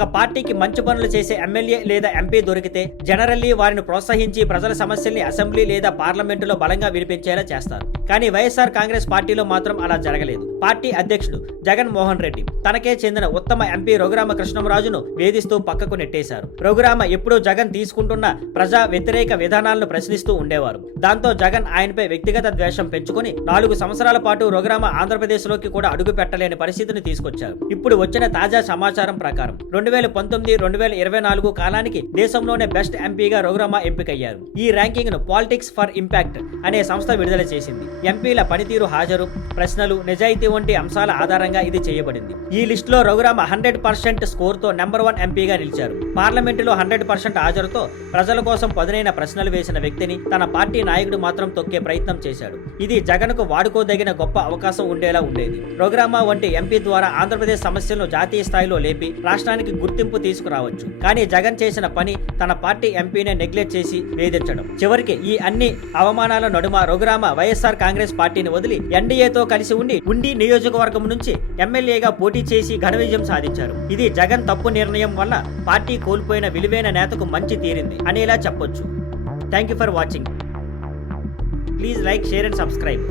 ఒక పార్టీకి మంచి పనులు చేసే ఎమ్మెల్యే లేదా ఎంపీ దొరికితే జనరల్లీ వారిని ప్రోత్సహించి ప్రజల సమస్యల్ని అసెంబ్లీ లేదా పార్లమెంటులో బలంగా వినిపించేలా చేస్తారు. కానీ వైఎస్ఆర్ కాంగ్రెస్ పార్టీలో మాత్రం అలా జరగలేదు. పార్టీ అధ్యక్షుడు జగన్ మోహన్ రెడ్డి తనకే చెందిన ఉత్తమ ఎంపీ రఘురామ కృష్ణంరాజును వేధిస్తూ పక్కకు నెట్టేశారు. రఘురామ ఎప్పుడూ జగన్ తీసుకుంటున్న ప్రజా వ్యతిరేక విధానాలను ప్రశ్నిస్తూ ఉండేవారు. దాంతో జగన్ ఆయనపై వ్యక్తిగత ద్వేషం పెంచుకుని 4 సంవత్సరాల పాటు రఘురామ ఆంధ్రప్రదేశ్ లోకి కూడా అడుగు పెట్టలేని పరిస్థితిని తీసుకొచ్చారు. ఇప్పుడు వచ్చిన తాజా సమాచారం ప్రకారం 2019-2024 కాలానికి దేశంలోనే బెస్ట్ ఎంపీగా రఘురామ ఎంపికయ్యారు. ఈ ర్యాంకింగ్ ను పాలిటిక్స్ ఫర్ ఇంపాక్ట్ అనే సంస్థ విడుదల చేసింది. ఎంపీల పనితీరు, హాజరు, ప్రశ్నలు, నిజాయితీ వంటి అంశాల ఆధారంగా ఇది చేయబడింది. ఈ లిస్ట్ లో రఘురామ 100% స్కోర్ తో నెంబర్ 1 ఎంపీగా నిలిచారు. పార్లమెంటులో 100% హాజరుతో ప్రజల కోసం పదునైన ప్రశ్నలు వేసిన వ్యక్తిని తన పార్టీ నాయకుడు మాత్రం తొక్కే ప్రయత్నం చేశాడు. ఇది జగన్ కు వాడుకోదగిన గొప్ప అవకాశం ఉండేలా ఉండేది. రఘురామ వంటి ఎంపీ ద్వారా ఆంధ్రప్రదేశ్ సమస్యలను జాతీయ స్థాయిలో లేపి రాష్ట్రానికి గుర్తింపు తీసుకురావచ్చు. కానీ జగన్ చేసిన పని తన పార్టీ ఎంపీనే నెగ్లెక్ట్ చేసి వేధించడం. చివరికి ఈ అన్ని అవమానాల నడుమ రఘురామ వైఎస్ఆర్ కాంగ్రెస్ పార్టీని వదిలి ఎన్డీఏతో కలిసి ఉండి నియోజకవర్గం నుంచి ఎమ్మెల్యేగా పోటీ చేసి ఘన విజయం సాధించారు. ఇది జగన్ తప్పు నిర్ణయం వల్ల పార్టీ కోల్పోయిన విలువైన నేతకు మంచి తీరింది అనేలా చెప్పొచ్చు. Thank you for watching. Please like, share and subscribe.